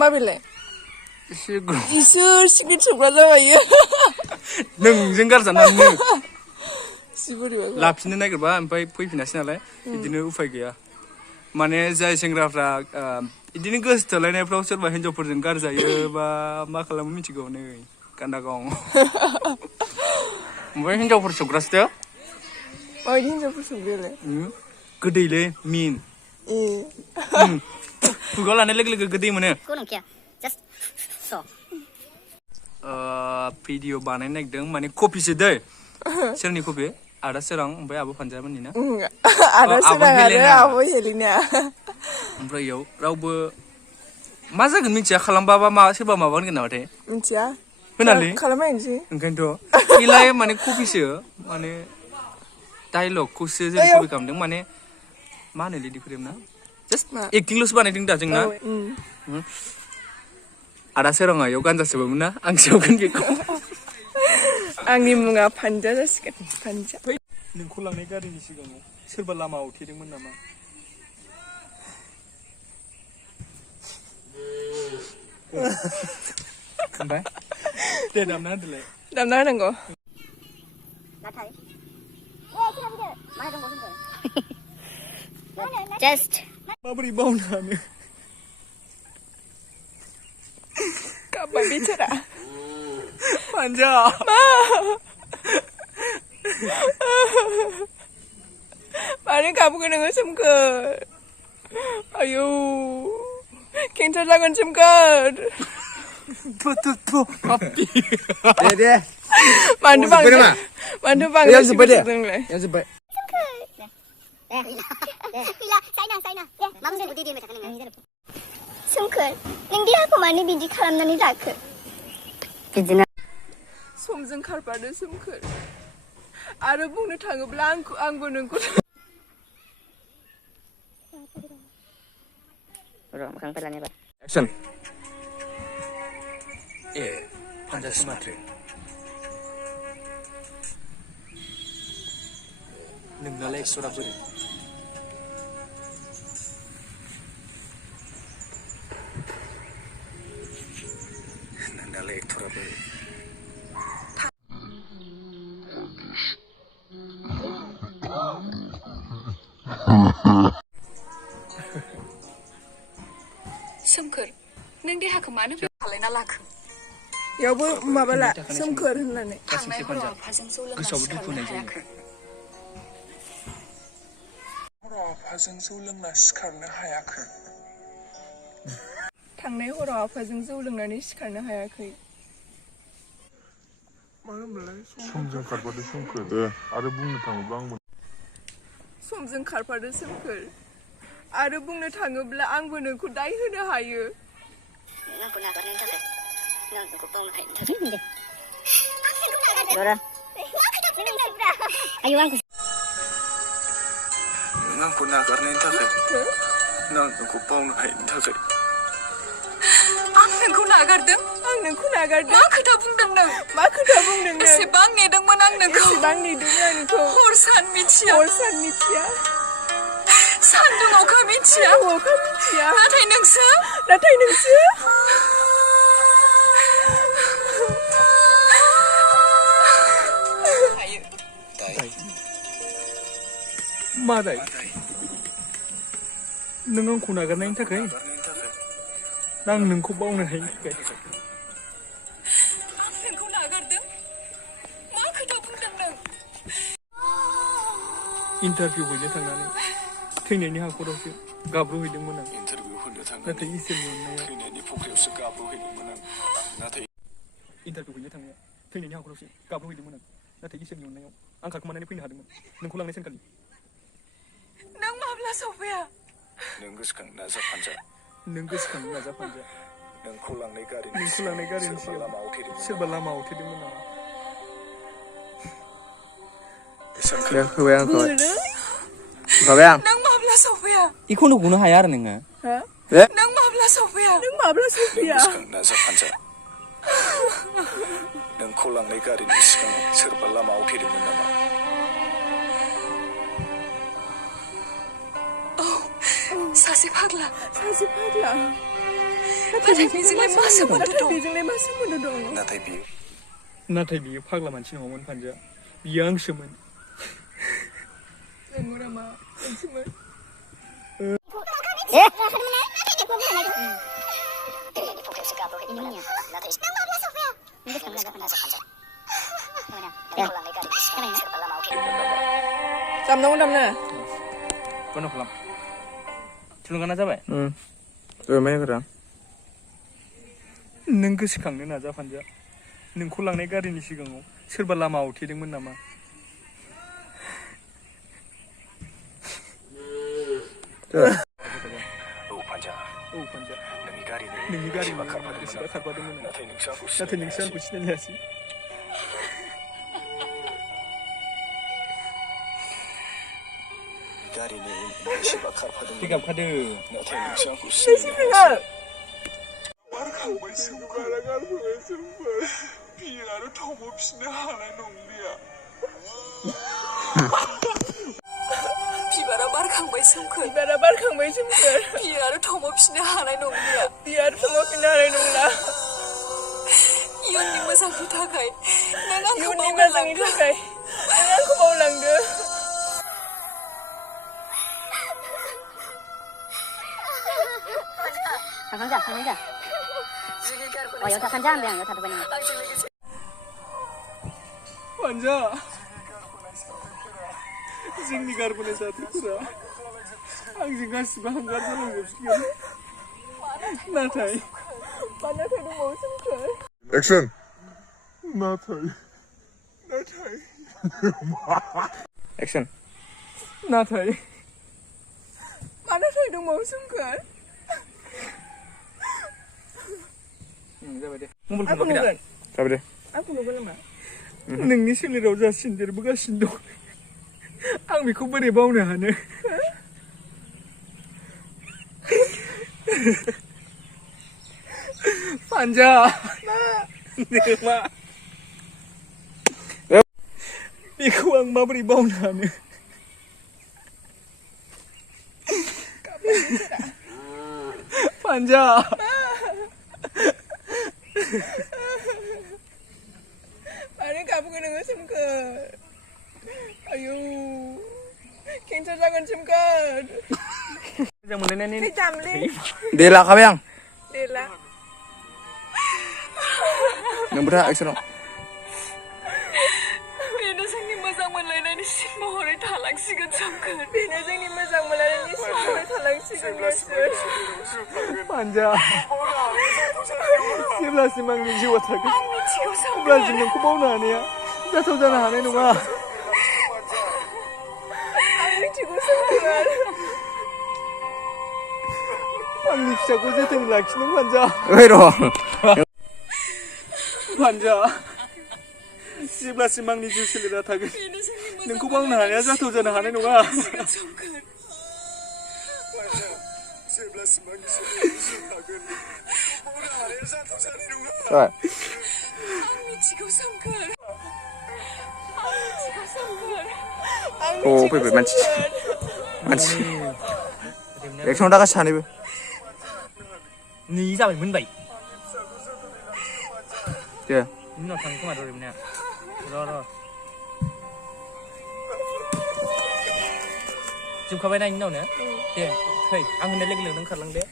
माबेलाय इसोर सिगरेट सोबग्रा जाबायो नोंजों गारजानानै सिबोरिबा लाफिननो नागिरबा ओमफ्राय फैफिनासै नालाय बिदिनो उफाय गैया माने जाय सेंग्राफ्रा बिदिनो गोसोथोलायनायफ्राव सोरबा हिनजावफोरजों गारजायो बा मा खालामो मिथिगौ नै गान्दागाव ओमफ्राय हिनजावफोर सोबग्रासो दा माबायदि हिनजावफोर सोबग्रायालाय गोदैलै मिन खुगायाव लानाय लोगो लोगो गोदै मोनो भिडिअ बानायनो नागिरदों माने कपिसो दै सोरनि कपि आदा सोरां ओमफ्राय आब' फानजामोननि ना आदा सोरां आरो आब' हेलिना ओमफ्राय इयाव रावबो मा जागोन मिथिया खालामबा सोरबा माबा होनगोन नामाथाय मिथिया होनालै खालामनायनोसै ओंखायनोथ' बेलाय माने कपिसो माने डाइलगखौसो जों कपि खालामदों माने मा होनो लिडिफोर ना जास्ट एक्टिंल'सो बानायदों दा जोंना आदा सोराङा इयाव गान्जा सोबोमोन ना आं सोबगोन बेखौ आंनि मुङा फानजा जासिगोन फानजा नोंखौ लांनाय गारिनि सिगाङाव सोरबा लामा आवथेदोंमोन नामा ओमफ्राय दे दामना होदोलाय दामना होनांगौ Just माबोरै बावनो हानो काबा बिचारा Fanja मानो गाबगोन नोङो सोमखोर आयौ केन्सार जागोन सोमखोर दे मानो बांद्राय सिबिदों नोंलाय जोब्बाय सोमखोर नों देहाखौ मानो बिदि खालामनानै लाखो बिदिनो समजों खारफादो सोमखोर आरो बुंनो थाङोब्ला आंबो नोंखौ एक्शन ए Fanja Swmkhwr नोंनालाय एक्सरा बोरै नोंनालाय एक्टरा बोरै सोमखोर नों देहाखौ मानो खालायना लाखो बेयावबो माबाला सोमखोर होननानै थांनाय हराव आफाजों जौ लोंना सिखारनो हायाखै थांनाय हराव आफाजों जौ लोंनानै सिखारनो हायाखै समजों खारफादो सोमखोर आरो बुंनो थाङोब्ला आंबो समजों खारफादो सोमखोर आरो बुंनो थाङोब्ला आंबो नोंखौ दाय होनो हायो आंखौ नागारनायनि थाखाय नों आंखौ बावनो हायिनि थाखाय दे आयौ आंखौ नों आंखौ नागारनायनि थाखाय नों आंखौ बावनो हायिनि थाखाय आं नोंखौ नागारदों मा खोथा बुंदों नों बेसेबां नेदोंमोन आं नोंखौ हर सान मिथिया सान्दुं अखा मिथिया नाथाय नोंसो मा दाय नों आंखौ नागारनायनि थाखाय आं नोंखौ बावनो हायिनि थाखाय आं नोंखौ नागारदों मा खोथा बुंदों नों इन्टारभिउ हैनो थांनानै थैनायनि हाखरावसो गाब्र'हैदोंमोन आं नाथाय इसोरनि अननायाव थैनायनि फुख्रियावसो गाब्र'हैदोंमोन आं नाथाय इन्टारभिउ हैनो थांनाया थैनायनि हाखरावसो गाब्र'हैदोंमोन आं नाथाय इसोरनि अननायाव आं खारखोमानानै फैनो हादोंमोन नोंखौ लांनाय सानखालि नों माब्ला सफैया नों गोसोखांनो नाजा Fanja नोंखौ लांनाय गारिनि सिगां सोरबा लामा आवथेदोंमोन नामा होबाय आं नों माब्ला सफैया इखौनो बुंनो हाया आरो नोङो नों माब्ला सफैया गोसोखांनो नाजा Fanja नोंखौ लांनाय गारिनि सिगां सोरबा लामा आवथेदोंमोन नामा सासे फाग्ला नाथाय बेजोंलाय मा सोमोन्दो दं? बेजोंलाय मा सोमोन्दो दं? नाथाय बियो फाग्ला मानसि नङामोन फानजा बियो आंसोमोन नंगौ नामा? मोनसेमोन दामनांगौ दामनो बन्द' खालाम थुलुंगाना जाबाय नों गोसोखांनो नाजा फानजा नोंखौ लांनाय गारिनि सिगाङाव सोरबा लामा आवथेदोंमोन नामा औ फानजा नोंनि गारिनि बेसेबा खारफादोंमोन नाथाय नोंसो आंखौ सिनायलायासै गारिनि बेसेबा खारफादोंमोन गाबखादो नाथाय नोंसो आंखौ सिनायलायासै बारखांबाय सोमखोर बियो आरो थांफिननो हानाय नंलिया बिबारा बारखांबाय सोमखोर बियो आरो थमावफिननो हानाय नंलिया इयुननि मोजांनि थाखाय नों आंखौ बावलांदो 당장. 여기다 산자 안 돼, 여기다 다들 फानजा जोंनि गारबोनाय जाथायफोरा आंजों गासिबो हांगार जालांजोबसिगोन नाथाय दंबावो सोमखोर 액션 नाथाय एक्सन नाथाय दंबावो सोमखोर जाबाय दे मबाइलखौ लाफैदा जाबाय दे आंखौ नुगोन नामा? नोंनि सोलेराव जा सिनदेरबोगासिनो दं आं बेखौ बोरै बावनो हानो फानजा मा बेखौ आं माबोरै बावनो हानो फानजा मानो गाबगोन नोङो सोमखोर आयौ केन्सार जागोन सोमखोर मोजां मोनलायनायनि दामलै दे लाखाबाय आं दे ला नोंबो था एक्सनाव बेनो जोंनि मोजां मोनलायनायनि सिन महरै थालांसिगोन सोमखोर बेनो जोंनि मोजां मोनलायनायनि सिमाङाव थालांसिगोन फानजा जेब्लासिम आंनि जिउआ थागोन मिथिगौ सोमखोर अब्लासिम नोंखौ बावनो हानाया जाथाव जानो हानाय नङा आं मिथिगौ सोमखोर आंनि फिसाखौ जोथोन लाखिनो फानजा ओइ र' फानजा जेब्लासिम आंनि जिउ सोलेरा थागोन नोंखौ बावनो हानाया जाथाव जानो हानाय नङा सोमखोर जेब्लासिम आंनि सोलेरा जिउ थागोन बावनो हानाया जाथाव जानाय नङा जाबाय आं मिथिगौ सोमखोर फैबाय मानसि एक्सनाव दागा सानैबो नै जाबाय मोनबाय दे उनाव थांनो खोमा र'रिमना र' जोबखाबाय ना इनि उनावनो दे फै आं होननाय लोगो लोगो नों खारलां दे